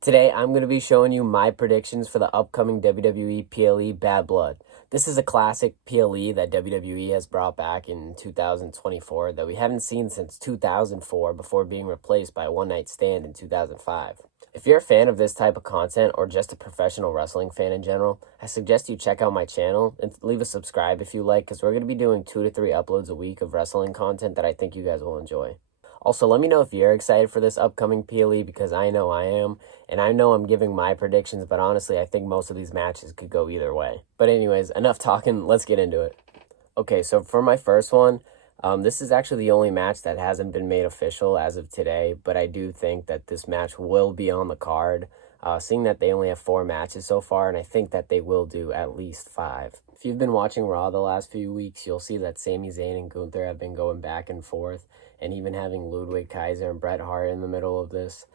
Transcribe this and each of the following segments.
Today, I'm going to be showing you my predictions for the upcoming WWE PLE Bad Blood. This is a classic PLE that WWE has brought back in 2024 that we haven't seen since 2004 before being replaced by a One Night Stand in 2005. If you're a fan of this type of content or just a professional wrestling fan in general, I suggest you check out my channel and leave a subscribe if you like, because we're going to be doing 2 to 3 uploads a week of wrestling content that I think you guys will enjoy. Also, let me know if you're excited for this upcoming PLE, because I know I am. And I know I'm giving my predictions, but honestly, I think most of these matches could go either way. But anyways, enough talking. Let's get into it. Okay, so for my first one, this is actually the only match that hasn't been made official as of today, but I do think that this match will be on the card, seeing that they only have 4 matches so far, and I think that they will do at least 5. If you've been watching Raw the last few weeks, you'll see that Sami Zayn and Gunther have been going back and forth, and even having Ludwig Kaiser and Bret Hart in the middle of this.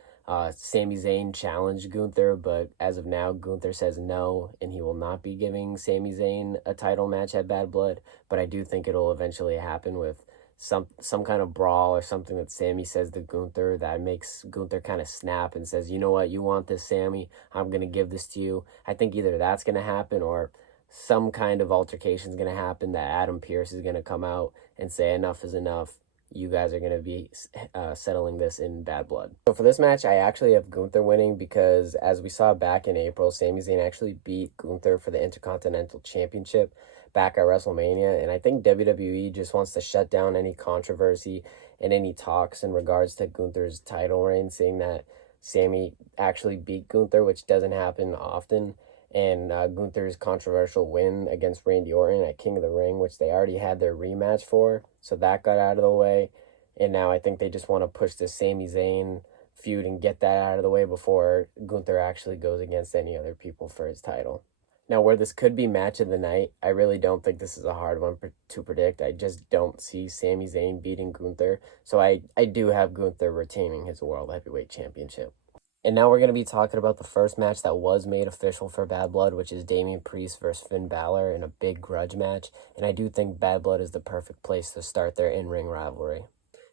Sami Zayn challenged Gunther, but as of now, Gunther says no, and he will not be giving Sami Zayn a title match at Bad Blood. But I do think it'll eventually happen with some kind of brawl or something that Sami says to Gunther that makes Gunther kind of snap and says, you know what, you want this, Sami? I'm going to give this to you. I think either that's going to happen or some kind of altercation is going to happen that Adam Pearce is going to come out and say enough is enough. You guys are going to be settling this in Bad Blood. So for this match, I actually have Gunther winning because, as we saw back in April, Sami Zayn actually beat Gunther for the Intercontinental Championship back at WrestleMania, and I think WWE just wants to shut down any controversy and any talks in regards to Gunther's title reign, seeing that Sami actually beat Gunther, which doesn't happen often, and Gunther's controversial win against Randy Orton at King of the Ring, which they already had their rematch for, so that got out of the way, and now I think they just want to push the Sami Zayn feud and get that out of the way before Gunther actually goes against any other people for his title. Now, where this could be match of the night, I really don't think this is a hard one to predict. I just don't see Sami Zayn beating Gunther, so I do have Gunther retaining his World Heavyweight Championship. And now we're going to be talking about the first match that was made official for Bad Blood, which is Damian Priest versus Finn Balor in a big grudge match. And I do think Bad Blood is the perfect place to start their in-ring rivalry.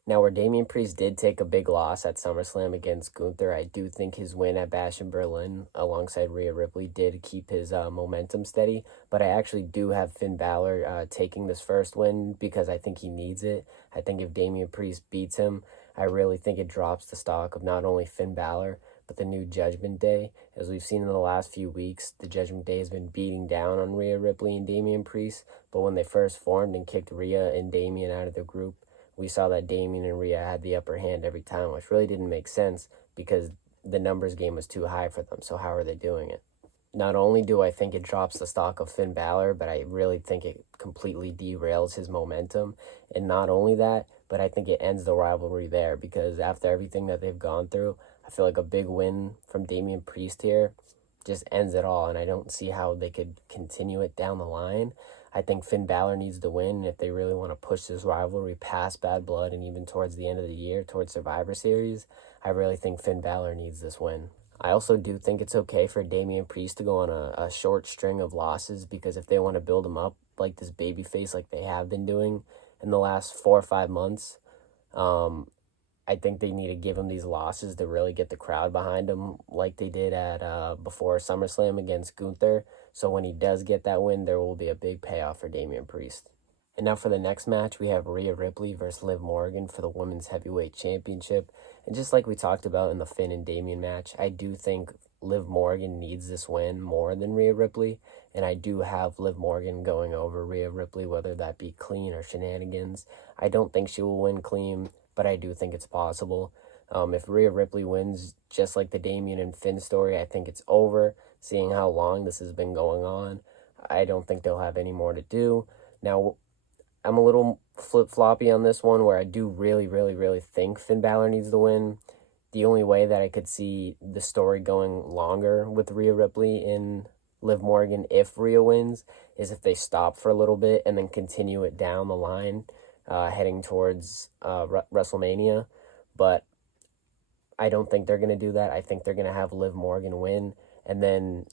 Now, where Damian Priest did take a big loss at SummerSlam against Gunther, I do think his win at Bash in Berlin alongside Rhea Ripley did keep his momentum steady. But I actually do have Finn Balor taking this first win because I think he needs it. I think if Damian Priest beats him, I really think it drops the stock of not only Finn Balor, but the new Judgment Day. As we've seen in the last few weeks, the Judgment Day has been beating down on Rhea Ripley and Damian Priest. But when they first formed and kicked Rhea and Damian out of the group, we saw that Damian and Rhea had the upper hand every time, which really didn't make sense because the numbers game was too high for them. So how are they doing it? Not only do I think it drops the stock of Finn Balor, but I really think it completely derails his momentum. And not only that, but I think it ends the rivalry there, because after everything that they've gone through, I feel like a big win from Damian Priest here just ends it all, and I don't see how they could continue it down the line. I think Finn Balor needs to win, and if they really want to push this rivalry past Bad Blood and even towards the end of the year, towards Survivor Series, I really think Finn Balor needs this win. I also do think it's okay for Damian Priest to go on a short string of losses, because if they want to build him up like this babyface like they have been doing in the last 4 or 5 months, I think they need to give him these losses to really get the crowd behind him like they did at before SummerSlam against Gunther. So when he does get that win, there will be a big payoff for Damian Priest. And now for the next match, we have Rhea Ripley versus Liv Morgan for the Women's Heavyweight Championship. And just like we talked about in the Finn and Damian match, I do think Liv Morgan needs this win more than Rhea Ripley. And I do have Liv Morgan going over Rhea Ripley, whether that be clean or shenanigans. I don't think she will win clean, but I do think it's possible. If Rhea Ripley wins, just like the Damian and Finn story, I think it's over. Seeing how long this has been going on, I don't think they'll have any more to do. Now, I'm a little flip-floppy on this one, where I do really, really, really think Finn Balor needs to win. The only way that I could see the story going longer with Rhea Ripley and Liv Morgan, if Rhea wins, is if they stop for a little bit and then continue it down the line, heading towards WrestleMania. But I don't think they're going to do that. I think they're going to have Liv Morgan win, and then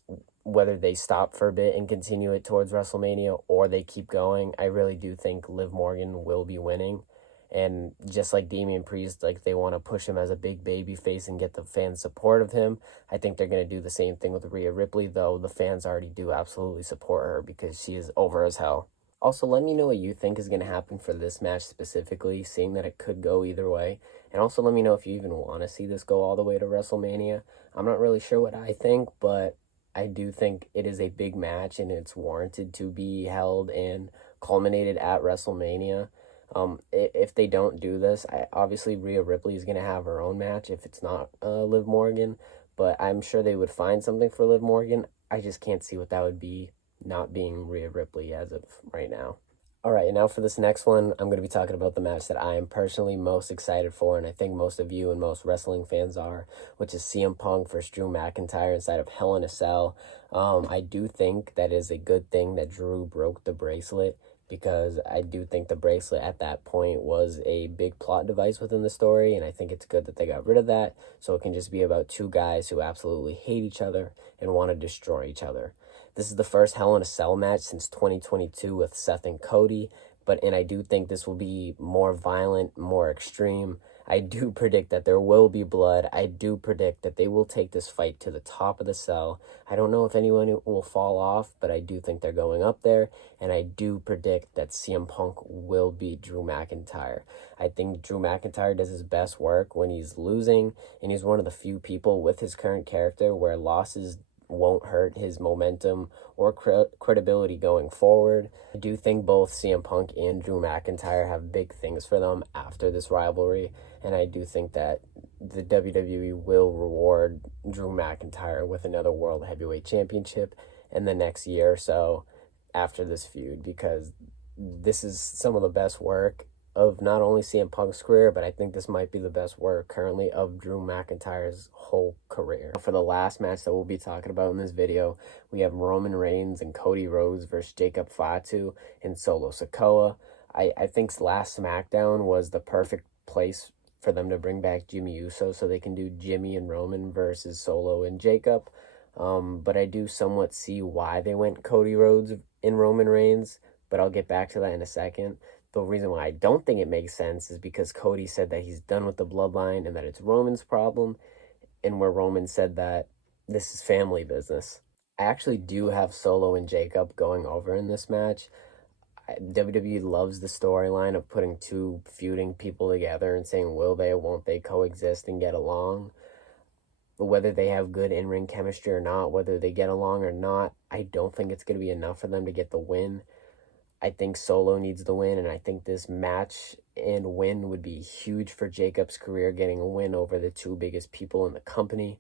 whether they stop for a bit and continue it towards WrestleMania or they keep going, I really do think Liv Morgan will be winning. And just like Damian Priest, like they want to push him as a big baby face and get the fan support of him. I think they're going to do the same thing with Rhea Ripley, though the fans already do absolutely support her because she is over as hell. Also, let me know what you think is going to happen for this match specifically, seeing that it could go either way. And also let me know if you even want to see this go all the way to WrestleMania. I'm not really sure what I think, but I do think it is a big match and it's warranted to be held and culminated at WrestleMania. If they don't do this, obviously Rhea Ripley is going to have her own match if it's not Liv Morgan, but I'm sure they would find something for Liv Morgan. I just can't see what that would be, not being Rhea Ripley as of right now. All right, and now for this next one, I'm going to be talking about the match that I am personally most excited for, and I think most of you and most wrestling fans are, which is CM Punk versus Drew McIntyre inside of Hell in a Cell. I do think that is a good thing that Drew broke the bracelet, because I do think the bracelet at that point was a big plot device within the story, and I think it's good that they got rid of that, so it can just be about two guys who absolutely hate each other and want to destroy each other. This is the first Hell in a Cell match since 2022 with Seth and Cody, and I do think this will be more violent, more extreme. I do predict that there will be blood. I do predict that they will take this fight to the top of the cell. I don't know if anyone will fall off, but I do think they're going up there, and I do predict that CM Punk will beat Drew McIntyre. I think Drew McIntyre does his best work when he's losing, and he's one of the few people with his current character where losses won't hurt his momentum or credibility going forward. I do think both CM Punk and Drew McIntyre have big things for them after this rivalry, and I do think that the WWE will reward Drew McIntyre with another World Heavyweight Championship in the next year or so after this feud, because this is some of the best work of not only CM Punk's career, but I think this might be the best work currently of Drew McIntyre's whole career. For the last match that we'll be talking about in this video, we have Roman Reigns and Cody Rhodes versus Jacob Fatu and Solo Sikoa. I think last SmackDown was the perfect place for them to bring back Jimmy Uso so they can do Jimmy and Roman versus Solo and Jacob. But I do somewhat see why they went Cody Rhodes and Roman Reigns, but I'll get back to that in a second. The reason why I don't think it makes sense is because Cody said that he's done with the bloodline and that it's Roman's problem, and where Roman said that this is family business. I actually do have Solo and Jacob going over in this match. WWE loves the storyline of putting two feuding people together and saying, will they or won't they coexist and get along? Whether they have good in-ring chemistry or not, whether they get along or not, I don't think it's going to be enough for them to get the win. I think Solo needs the win, and I think this match and win would be huge for Jacob's career, getting a win over the two biggest people in the company.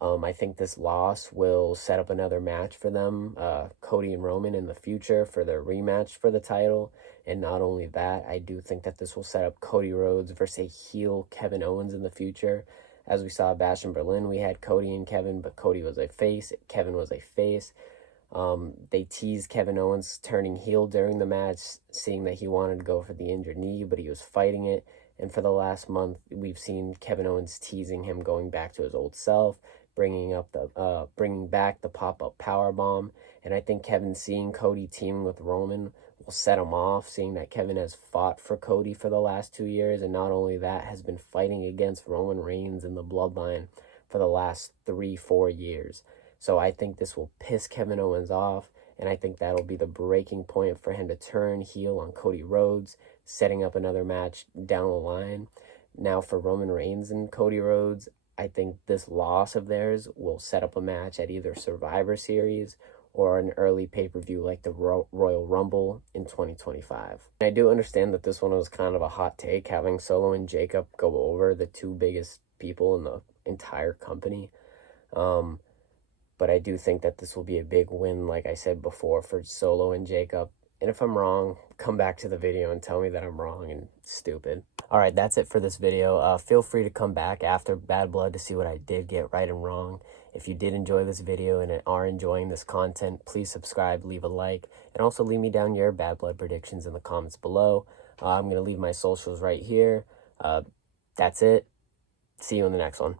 I think this loss will set up another match for them, Cody and Roman, in the future for their rematch for the title. And not only that, I do think that this will set up Cody Rhodes versus a heel Kevin Owens in the future. As we saw at Bash in Berlin, we had Cody and Kevin, but Cody was a face, Kevin was a face. They teased Kevin Owens turning heel during the match, seeing that he wanted to go for the injured knee, but he was fighting it. And for the last month, we've seen Kevin Owens teasing him going back to his old self, bringing back the pop-up powerbomb. And I think Kevin seeing Cody teaming with Roman will set him off, seeing that Kevin has fought for Cody for the last 2 years, and not only that, has been fighting against Roman Reigns in the bloodline for the last 3-4 years. So I think this will piss Kevin Owens off, and I think that'll be the breaking point for him to turn heel on Cody Rhodes, setting up another match down the line. Now for Roman Reigns and Cody Rhodes, I think this loss of theirs will set up a match at either Survivor Series or an early pay-per-view like the Royal Rumble in 2025. I do understand that this one was kind of a hot take, having Solo and Jacob go over the two biggest people in the entire company. But I do think that this will be a big win, like I said before, for Solo and Jacob. And if I'm wrong, come back to the video and tell me that I'm wrong and stupid. All right, that's it for this video. Feel free to come back after Bad Blood to see what I did get right and wrong. If you did enjoy this video and are enjoying this content, please subscribe, leave a like, and also leave me down your Bad Blood predictions in the comments below. I'm going to leave my socials right here. That's it. See you in the next one.